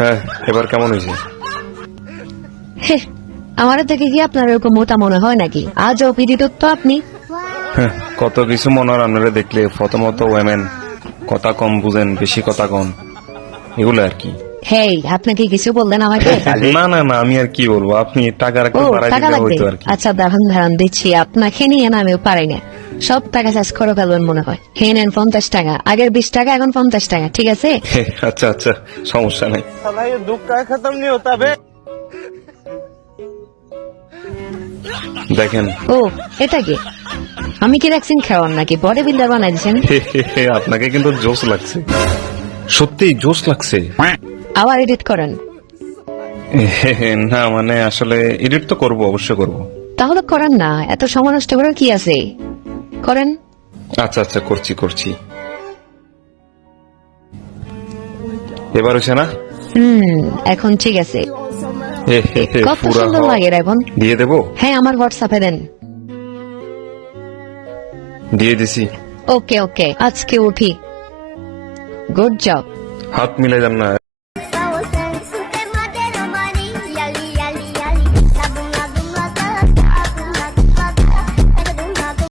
হ্যাঁ, এবার কেমন হয়েছে? আমার থেকে কি আপনার এরকম মোটা মনে হয় নাকি? আজও পীড়িত তো আপনি। হ্যাঁ, কত কিছু মনে হয় আপনারা দেখলে, প্রথমত ওয়েমেন কথা কম বুঝেন, বেশি কথা কম, এগুলো আর কি। হেই, আপনি কি কিছু বললেন আমাকে? না না না, আমি আর কি বলবো, আপনি টাকার ও, একটু বাড়াই টাকা দিলে লাগবে? হইতো আর কি। আচ্ছা, দাঁড়ান দিচ্ছি। আপনাকে নিয়ে না আমিও পারি না। সব টাকা চাষ করে ফেলবেন মনে হয়। হে নেন 50 টাকা, আগের 20 টাকা, এখন 50 টাকা, ঠিক আছে? আচ্ছা আচ্ছা, সমস্যা নাই। साला ये दुख का खत्म नहीं होता बे। দেখেন, ও, এটা কি? আমি কি ভ্যাকসিন খাওয়ান নাকি বডি বিল্ডার বানাই দিচ্ছেন? আপনাকে কিন্তু জোশ লাগছে, সত্যি জোশ লাগছে। আবার এডিট করেন? না মানে আসলে এডিট তো করবো, অবশ্যই করবো। তাহলে করেন না, এত সময় নষ্ট করার কি আছে? করেন। আচ্ছা আচ্ছা, করছি করছি। এবার হয়েছে না? এখন ঠিক আছে। কত পুরা সুন্দর লাগে এখন। দিয়ে দেবো? হ্যাঁ, আমার হোয়াটসঅ্যাপে দেন। দিয়ে দিছি। ওকে ওকে, আজকে উঠি। Good job. হাত মিলে যান না।